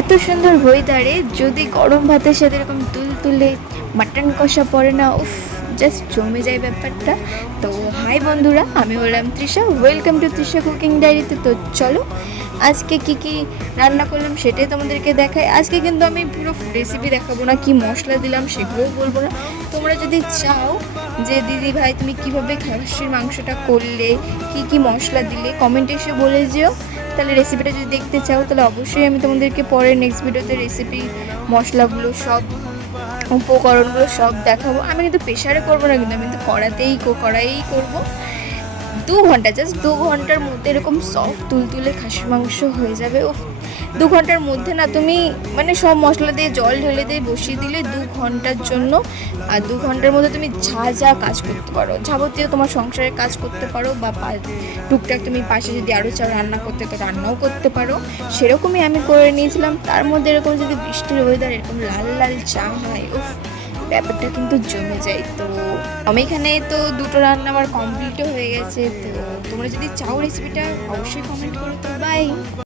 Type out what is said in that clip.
এত সুন্দর ওয়েদারে যদি গরম ভাতের সাথে এরকম তুলতুলে মাটন কষা পড়ে না, উফ, জাস্ট জমে যায় ব্যাপারটা। তো হাই বন্ধুরা, আমি বললাম Trisha, welcome to Trisha cooking ডায়েরিতে। তো চলো আজকে কি কি রান্না করলাম সেটাই তোমাদেরকে দেখাই। আজকে কিন্তু আমি পুরো রেসিপি দেখাবো না, কি মশলা দিলাম সেগুলোও বলবো না। তোমরা যদি চাও যে দিদি ভাই তুমি কিভাবে খাসির মাংসটা করলে, কি কি মশলা দিলে, কমেন্টে এসে বলে যেও। তাহলে রেসিপিটা যদি দেখতে চাও তাহলে অবশ্যই আমি তোমাদেরকে পরে নেক্সট ভিডিওতে রেসিপি, মশলাগুলো সব, উপকরণগুলো সব দেখাবো। আমি কিন্তু প্রেশারে করবো না, কিন্তু আমি কিন্তু কড়াইয়েই করবো। 2 ঘন্টা, জাস্ট 2 ঘন্টার মধ্যে এরকম সফট তুলতুলে খাসির মাংস হয়ে যাবে। ও 2 ঘন্টার মধ্যে না তুমি মানে সব মশলা দিয়ে জল ঢেলে দিয়ে বসিয়ে দিলে 2 ঘন্টার জন্য। আর 2 ঘন্টার মধ্যে তুমি যা যা কাজ করতে পারো, যাবতীয় তোমার সংসারের কাজ করতে পারো, বা টুকটাক তুমি পাশে যদি আরও চাও রান্না করতে তো রান্নাও করতে পারো। সেরকমই আমি করে নিয়েছিলাম। তার মধ্যে এরকম যদি বৃষ্টির ওয়েদার এরকম লাল লাল চা হয়, উফ, ব্যাপারটা কিন্তু জমে যায়। তো আমি এখানে তো দুটো রান্না আমার কমপ্লিটও হয়ে গেছে। তো তোমরা যদি চাও রেসিপিটা অবশ্যই কমেন্ট করো। তো বাই।